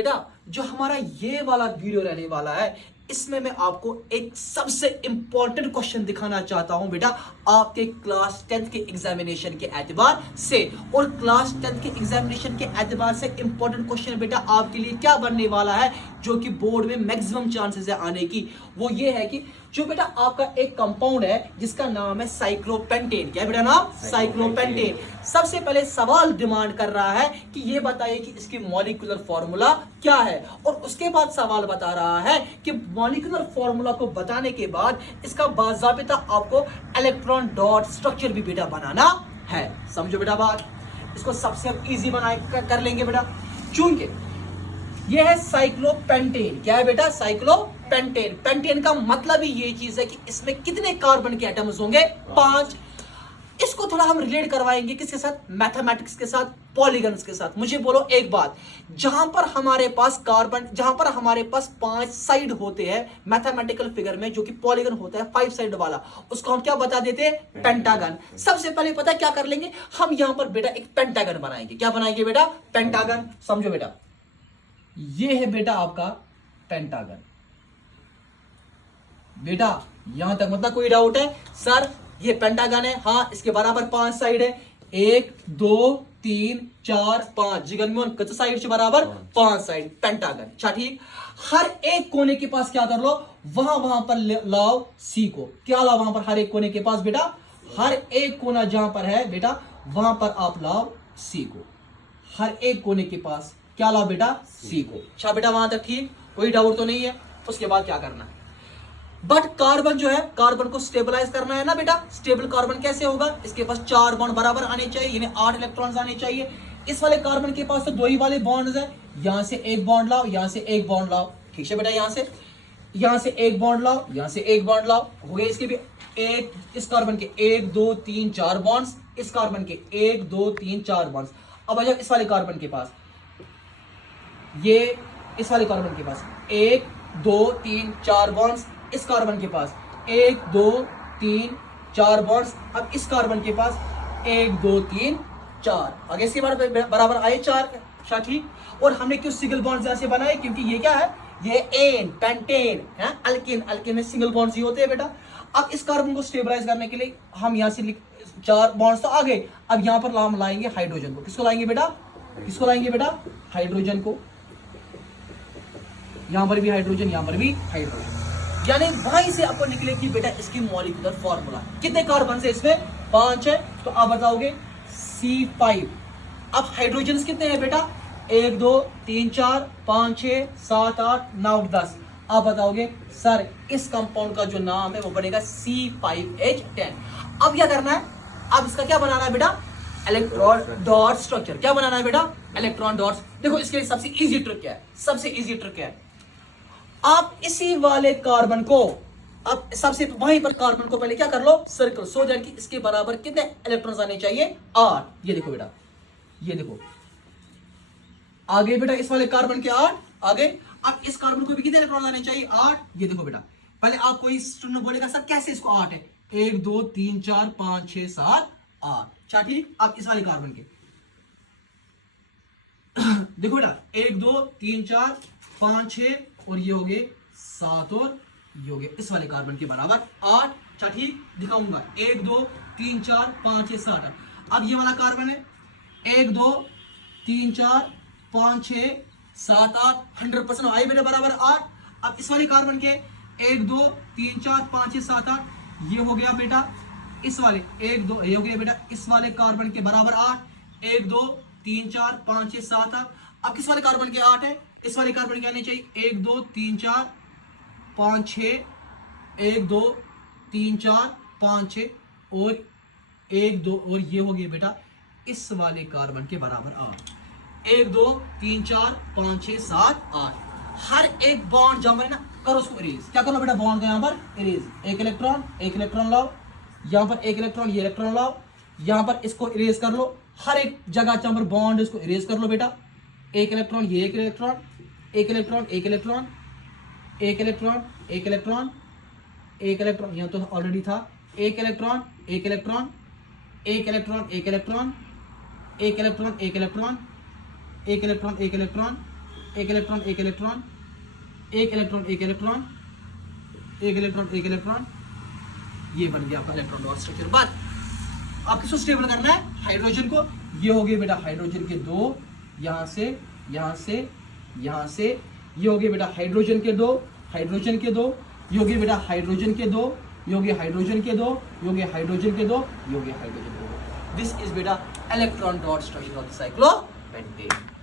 बेटा जो हमारा ये वाला वीडियो रहने वाला है इसमें मैं आपको एक सबसे इंपॉर्टेंट क्वेश्चन दिखाना चाहता हूं बेटा आपके क्लास 10th के एग्जामिनेशन के एतबार से। और क्लास 10th के एग्जामिनेशन के एतबार से इंपॉर्टेंट क्वेश्चन बेटा आपके लिए क्या बनने वाला है जो कि बोर्ड में मैक्सिमम चांसेस है आने की, वो ये है कि जो बेटा आपका एक कंपाउंड है जिसका नाम है साइक्लोपेंटेन। क्या बेटा नाम? साइक्लोपेंटेन। सबसे पहले सवाल डिमांड कर रहा है कि ये बताइए कि इसकी मॉलिक्यूलर फॉर्मूला क्या है, और उसके बाद सवाल बता रहा है कि मॉलिक्यूलर फॉर्मूला को बताने के बाद इसका बाज़ाबिता आपको इलेक्ट्रॉन डॉट स्ट्रक्चर भी बेटा बनाना है। समझो बेटा बात, इसको सबसे हम इजी कर लेंगे बेटा, चूंकि ये है साइक्लोपेंटेन। क्या है बेटा? साइक्लोपेंटेन। पेंटेन का मतलब ही ये चीज है कि इसमें कितने कार्बन के एटम्स होंगे? 5। इसको थोड़ा हम रिलेट करवाएंगे किसके साथ? मैथमेटिक्स के साथ, पॉलीगन्स के साथ। मुझे बोलो एक बात, जहां पर हमारे पास कार्बन, जहां पर हमारे पास 5 साइड होते हैं मैथमेटिकल फिगर में, जो कि पॉलीगन होता है 5 साइड वाला, उसको हम क्या बता देते हैं? पेंटागन। सबसे पहले पता क्या कर लेंगे हम? यहां पर बेटा एक पेंटागन बनाएंगे। क्या बनाएंगे बेटा? पेंटागन। समझो बेटा, ये है बेटा आपका पेंटागन। बेटा यहां तक मतलब कोई डाउट है? सर ये पेंटागन है, हाँ इसके बराबर 5 साइड है, 1 2 3 4 5 जिगन कितने साइड बराबर? 5 साइड पेंटागन। अच्छा ठीक, हर एक कोने के पास क्या कर लो, वहां पर लाओ सी को। क्या लाओ वहां पर? हर एक कोने के पास बेटा, हर एक कोना जहां पर है बेटा वहां पर आप लाओ सी को। हर एक कोने के पास क्या लाओ बेटा? सी को। अच्छा बेटा वहां तक ठीक, कोई डाउट तो नहीं है? उसके बाद क्या करना है? बट कार्बन जो है, कार्बन को स्टेबलाइज करना है ना बेटा। स्टेबल कार्बन कैसे होगा? इसके पास 4 बॉन्ड बराबर आने चाहिए, यानी 8 इलेक्ट्रॉन्स आने चाहिए। इस वाले कार्बन के पास तो 2 ही वाले बॉन्ड्स है, यहां से एक बॉन्ड लाओ, यहां से एक बॉन्ड लाओ। ठीक है बेटा, यहां से एक बॉन्ड लाओ, यहां से एक बॉन्ड लाओ, हो गए इसके भी एक। इस कार्बन के 1 2 3 4 बॉन्ड्स, इस कार्बन के 1 2 3 4 बॉन्ड्स। अब आ जाओ इस वाले कार्बन के पास, ये इस वाले कार्बन के पास 1 2 3 4 बॉन्ड्स, इस कार्बन के पास 1 2 3 4 बॉन्ड्स। अब इस कार्बन के पास 1 2 3 4, आगे इसके बराबर आए 4। अच्छा ठीक, और हमने क्यों सिंगल बॉन्ड्स यहां से बनाए? क्योंकि ये क्या है? ये एन पेंटेन है, अल्केन। अल्केन में सिंगल बॉन्ड्स ही होते हैं बेटा। अब इस कार्बन को स्टेबलाइज करने के लिए हम यहां से 4 बॉन्ड्स तो आ गए। अब यहां पर हम लाएंगे हाइड्रोजन को। किसको लाएंगे बेटा? किसको लाएंगे बेटा? हाइड्रोजन को। यहां पर भी हाइड्रोजन, यहां पर भी हाइड्रोजन, यानी वहीं से आपको निकलेगी बेटा इसकी मॉलिक्यूलर फॉर्मूला। कितने कार्बन है इसमें? 5 है, तो आप बताओगे C5। अब हाइड्रोजन कितने हैं बेटा? 1 2 3 4 5 6 7 8 9 10। आप बताओगे सर इस कंपाउंड का जो नाम है वो बनेगा C5H10। अब क्या करना है? अब इसका क्या बनाना है बेटा? Electron dot structure. क्या बनाना है बेटा? Electron dots. देखो इसके लिए सबसे इजी ट्रिक क्या है? सबसे इजी ट्रिक क्या है? आप इसी वाले कार्बन को, अब सबसे वहीं पर कार्बन को पहले क्या कर लो? सर्कल, सो दैट कि इसके बराबर कितने इलेक्ट्रॉन्स आने चाहिए? 8। ये देखो बेटा, ये देखो आगे बेटा इस वाले कार्बन के 8 आगे। अब इस कार्बन को भी कितने इलेक्ट्रॉन आने चाहिए? 8। ये देखो बेटा, पहले आपको इस स्टूडेंट बोलेगा सर कैसे इसको 8 है? 1 2 3 4 5 6 7 8। अच्छा ठीक, अब इस वाले कार्बन के देखो बेटा 1 2 3 4 5 6 और ये हो गए 7 और ये हो गए इस वाले कार्बन के बराबर 8। अच्छा ठीक, दिखाऊंगा 1 2 3 4 5 6 7। अब ये वाला कार्बन है 1 2 3 4 5 6 7 8, 100% आए मेरे बराबर 8। अब इस वाले कार्बन के 1 2 3 4 5 6 7 8, ये हो गया बेटा इस वाले 1 2, ये हो गया बेटा इस वाले कार्बन के बराबर 8। 1 2 3 4 5 6 7 8। अब किस वाले कार्बन के 8 है? इस वाले कार्बन के आने चाहिए 1 2 3 4 5 6, 1 2 3 4 5 6 और 1 2, और ये हो गया बेटा इस वाले कार्बन के बराबर 8। 1 2 3 4 5 6 7 8। हर एक बॉन्ड जहां पर है ना, करो उसको इरेज। क्या करो बेटा? बॉन्ड का यहां पर इरेज। एक इलेक्ट्रॉन लाओ, यहां पर एक इलेक्ट्रॉन, ये इलेक्ट्रॉन लाओ, यहां पर इसको इरेज कर लो। हर एक जगह जहां पर बॉन्ड इसको इरेज कर लो बेटा। एक इलेक्ट्रॉन, ये एक इलेक्ट्रॉन, एक इलेक्ट्रॉन, एक इलेक्ट्रॉन, एक इलेक्ट्रॉन, एक इलेक्ट्रॉन, एक इलेक्ट्रॉन, यहां तो ऑलरेडी था। एक इलेक्ट्रॉन, एक इलेक्ट्रॉन, एक इलेक्ट्रॉन, एक इलेक्ट्रॉन, एक इलेक्ट्रॉन, एक इलेक्ट्रॉन, एक इलेक्ट्रॉन, एक इलेक्ट्रॉन, एक इलेक्ट्रॉन एक इलेक्ट्रॉन, एक इलेक्ट्रॉन एक इलेक्ट्रॉन, एक इलेक्ट्रॉन एक इलेक्ट्रॉन, ये बन गया आपका इलेक्ट्रॉन डॉट स्ट्रक्चर। बाद आप किसको स्टेबल करना है? हाइड्रोजन को। ये हो गए बेटा हाइड्रोजन के दो, यहां से यहां से यहां से, ये हो गए बेटा हाइड्रोजन के दो, हाइड्रोजन के दो, ये हो गए बेटा हाइड्रोजन के दो, ये हो गए हाइड्रोजन के दो, ये हो गए हाइड्रोजन के दो, ये हो गए हाइड्रोजन के दो। दिस इज बेटा electron dot structure of the cyclopentane.